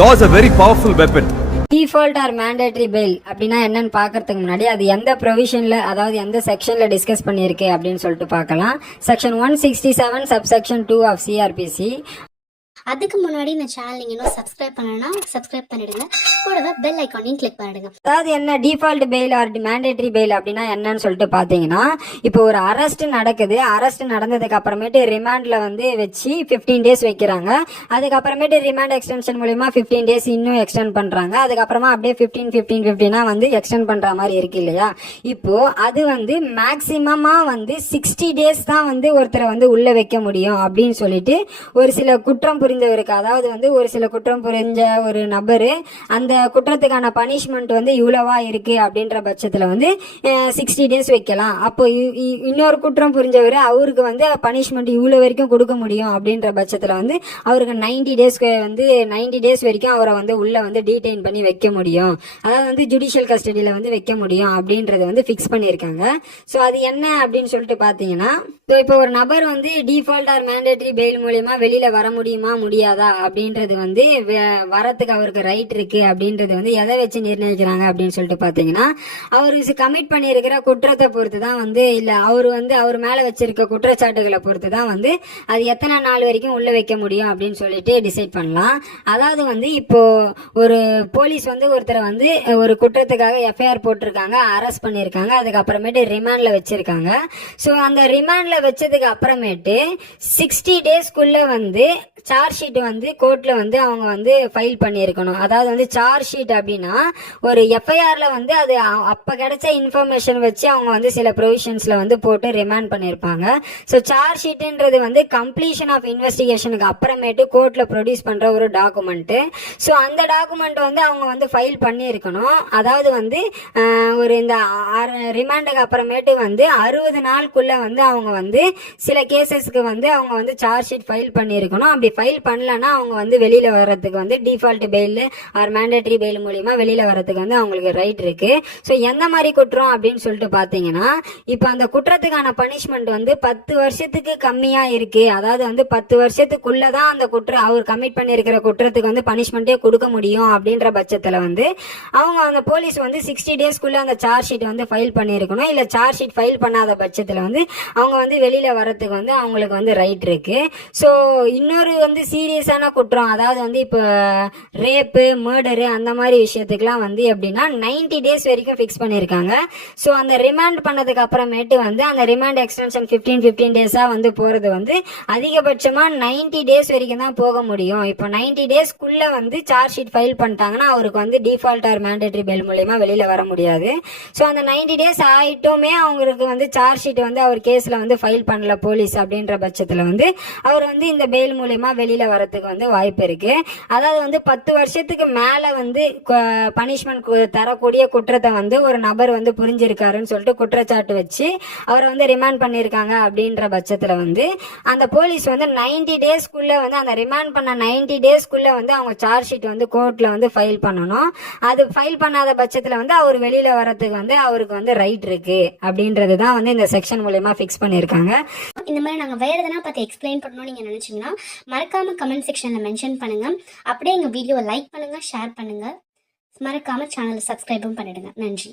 Laws a very powerful weapon default or mandatory bail அப்படின்னா என்னன்னு பார்க்கறதுக்கு முன்னாடி அது எந்த ப்ரொவிஷனில் அதாவது எந்த செக்ஷனில் டிஸ்கஸ் பண்ணியிருக்கு அப்படின்னு சொல்லிட்டு பார்க்கலாம். Section one sixty seven subsection two of CrPC அதுக்கு முன்னாடி இந்த சேனல் நீங்கள் இன்னும் சப்ஸ்கிரைப் பண்ணனா சப்ஸ்கிரைப் பண்ணிடுங்க. கூடவே பெல் ஐக்கானையும் கிளிக் பண்ணிடுங்க. அதாவது என்ன default bail or mandatory bail அப்படின்னா என்னன்னு சொல்லிட்டு பார்த்தீங்கன்னா இப்போ ஒரு அரெஸ்ட் நடக்குது. அரெஸ்ட் நடந்ததுக்கு அப்புறமேட்டு ரிமாண்டில் வந்து வச்சு ஃபிஃப்டீன் டேஸ் வைக்கிறாங்க. அதுக்கப்புறமேட்டு ரிமாண்ட் எக்ஸ்டென்ஷன் மூலியமா ஃபிஃப்டீன் டேஸ் இன்னும் எக்ஸ்டெண்ட் பண்ணுறாங்க அதுக்கப்புறமா அப்படியே ஃபிஃப்டீன் ஃபிஃப்டீன் ஃபிஃப்டினா வந்து எக்ஸ்டெண்ட் பண்ணுற மாதிரி இருக்கு இல்லையா? இப்போ அது வந்து மேக்சிமமாக வந்து சிக்ஸ்டி டேஸ் தான் வந்து ஒருத்தரை வந்து உள்ளே வைக்க முடியும் அப்படின்னு சொல்லிட்டு ஒரு சில குற்றம் புரிந்தவருக்கு அதாவது வந்து ஒரு சில குற்றம் புரிஞ்ச ஒரு நபர் அந்த குற்றத்துக்கான பனிஷ்மெண்ட் வந்து இவ்வளவா இருக்கு அப்படின்ற பட்சத்தில் வந்து சிக்ஸ்டி டேஸ் வைக்கலாம். அப்போ இ- இன்னொரு குற்றம் புரிஞ்சவர் அவருக்கு வந்து பனிஷ்மெண்ட் இவ்வளோ வரைக்கும் கொடுக்க முடியும் அப்படின்ற பட்சத்தில் வந்து அவருக்கு நைன்டி டேஸ்க்கு வந்து நைன்டி டேஸ் வரைக்கும் அவரை வந்து உள்ளே வந்து டீடைன் பண்ணி வைக்க முடியும். அதாவது வந்து ஜுடிஷியல் கஸ்டடியில் வந்து வைக்க முடியும் அப்படின்றத வந்து ஃபிக்ஸ் பண்ணியிருக்காங்க. ஸோ அது என்ன அப்படின்னு சொல்லிட்டு பார்த்தீங்கன்னா ஸோ இப்போ ஒரு நபர் வந்து டிஃபால்ட் ஆர் மேண்டேட்டரி பெயில் மூலியமா வெளியில் வர முடியுமா முடியாதா? அப்படின்றது வந்து வரத்துக்கு அவருக்கு ரைட் இருக்கு. அப்படின்றது வந்து எதை வச்சு நிர்ணயிக்கிறாங்க அப்படின்னு சொல்லிட்டு பார்த்தீங்கன்னா அவர் கமிட் பண்ணியிருக்கிற குற்றத்தை பொறுத்து தான் வந்து இல்லை அவர் வந்து அவர் மேலே வச்சிருக்க குற்றச்சாட்டுகளை பொறுத்து தான் வந்து அது எத்தனை நாள் வரைக்கும் உள்ள வைக்க முடியும் அப்படின்னு சொல்லிட்டு டிசைட் பண்ணலாம். அதாவது வந்து இப்போ ஒரு போலீஸ் வந்து ஒருத்தரை வந்து ஒரு குற்றத்துக்காக எஃப்ஐஆர் போட்டிருக்காங்க அரெஸ்ட் பண்ணியிருக்காங்க அதுக்கப்புறமேட்டு ரிமாண்ட்ல வச்சிருக்காங்க. ஸோ அந்த ரிமாண்ட்ல வச்சதுக்கு அப்புறமேட்டு சிக்ஸ்டி டேஸ்க்குள்ள வந்து சார்ஜ் ஷீட் வந்து கோர்ட்டில் வந்து அவங்க வந்து ஃபைல் பண்ணியிருக்கணும். அதாவது வந்து சார்ஜ் ஷீட் அப்படின்னா ஒரு எஃப்ஐஆரில் வந்து அது அப்போ கிடச்ச கிடைச்ச இன்ஃபர்மேஷன் வச்சு அவங்க வந்து சில ப்ரொவிஷன்ஸில் வந்து போட்டு ரிமாண்ட் பண்ணியிருப்பாங்க. ஸோ சார்ஜ் வந்து கம்ப்ளீஷன் ஆஃப் இன்வெஸ்டிகேஷனுக்கு அப்புறமேட்டு கோர்ட்டில் ப்ரொடியூஸ் பண்ணுற ஒரு டாக்குமெண்ட்டு ஸோ அந்த டாக்குமெண்ட் வந்து அவங்க வந்து ஃபைல் பண்ணியிருக்கணும். அதாவது வந்து ஒரு இந்த ரிமாண்டுக்கு அப்புறமேட்டு வந்து அறுபது நாளுக்குள்ளே வந்து அவங்க வந்து சில கேசஸ்க்கு வந்து அவங்க வந்து சார்ஜ் ஷீட் ஃபைல் பண்ணியிருக்கணும். அப்படி ஃபைல் பண்ணலன்னா அவங்க வந்து வெளியில் வர்றதுக்கு வந்து default bail or mandatory bail மூலிமா வெளியில் வர்றதுக்கு வந்து அவங்களுக்கு ரைட் இருக்குது ஸோ எந்த மாதிரி குற்றம் அப்படின்னு சொல்லிட்டு பார்த்தீங்கன்னா இப்போ அந்த குற்றத்துக்கான பனிஷ்மெண்ட் வந்து பத்து வருஷத்துக்கு கம்மியாக இருக்குது அதாவது வந்து பத்து வருஷத்துக்குள்ளே தான் அந்த குற்றம் அவர் கமிட் பண்ணியிருக்கிற குற்றத்துக்கு வந்து பனிஷ்மெண்ட்டே கொடுக்க முடியும் அப்படின்ற பட்சத்தில் வந்து அவங்க அந்த போலீஸ் வந்து சிக்ஸ்டி டேஸ்க்குள்ளே அந்த சார்ஜ் ஷீட் வந்து ஃபைல் பண்ணியிருக்கணும் இல்லை சார்ஜ் ஷீட் ஃபைல் பண்ணாத பட்சத்தில் வந்து அவங்க வந்து வெளியில் வரத்துக்கு வந்து அவங்களுக்கு வந்து ரைட் இருக்குது ஸோ இன்னொரு வந்து சீரியஸான குற்றம். அதாவது வந்து இப்போ ரேப்பு மர்டரு அந்த மாதிரி விஷயத்துக்குலாம் வந்து எப்படின்னா நைன்டி டேஸ் வரைக்கும் ஃபிக்ஸ் பண்ணியிருக்காங்க. ஸோ அந்த ரிமாண்ட் பண்ணதுக்கு அப்புறமேட்டு வந்து அந்த ரிமாண்ட் எக்ஸ்டென்ஷன் ஃபிஃப்டீன் ஃபிஃப்டீன் டேஸாக வந்து போகிறது வந்து அதிகபட்சமாக நைன்டி டேஸ் வரைக்கும் தான் போக முடியும். இப்போ நைன்டி டேஸ்க்குள்ளே வந்து சார்ஜ் ஷீட் ஃபைல் பண்ணிட்டாங்கன்னா அவருக்கு வந்து டிஃபால்ட் ஆர் மேண்டேட்ரி பெல் மூலியமா வெளியில் வர முடியாது. ஸோ அந்த நைன்டி டேஸ் ஆகிட்டுமே அவங்களுக்கு வந்து சார்ஜ் ஷீட் வந்து அவர் கேஸில் வந்து ஃபைல் பண்ணல போலீஸ் அப்படின்ற பட்சத்தில் வந்து அவர் வந்து இந்த பெயில் மூலியமா வெளியில் வரதுக்கு வந்து வாய்ப்பு இருக்கு. அதாவது வந்து பத்து வருஷத்துக்கு மேலே வந்து பனிஷ்மெண்ட் தரக்கூடிய குற்றத்தை வந்து ஒரு நபர் வந்து புரிஞ்சிருக்காருன்னு சொல்லிட்டு குற்றச்சாட்டு வச்சு அவரை வந்து ரிமாண்ட் பண்ணியிருக்காங்க அப்படின்ற பட்சத்தில் வந்து அந்த போலீஸ் வந்து நைன்டி டேஸ்க்குள்ள வந்து அந்த ரிமாண்ட் பண்ண நைன்டி டேஸ்க்குள்ள வந்து அவங்க சார்ஜ் ஷீட் வந்து கோர்ட்ல வந்து ஃபைல் பண்ணணும். அது ஃபைல் பண்ணாத பட்சத்தில் வந்து அவர் வெளியில வரதுக்கு வந்து அவருக்கு வந்து ரைட் இருக்கு அப்படின்றது தான் வந்து இந்த செக்ஷன் மூலயமா ஃபிக்ஸ் பண்ணியிருக்காங்க இந்த மாதிரி நாங்கள் வேறு எதனா பார்த்து எக்ஸ்பிளைன் பண்ணணும்னு நீங்கள் நினச்சிங்கன்னா மறக்காமல் கமெண்ட் செக்ஷனில் மென்ஷன் பண்ணுங்கள் அப்படியே எங்கள் வீடியோவை லைக் பண்ணுங்கள் ஷேர் பண்ணுங்கள் மறக்காமல் சேனலை சப்ஸ்கிரைபும் பண்ணிடுங்க. நன்றி.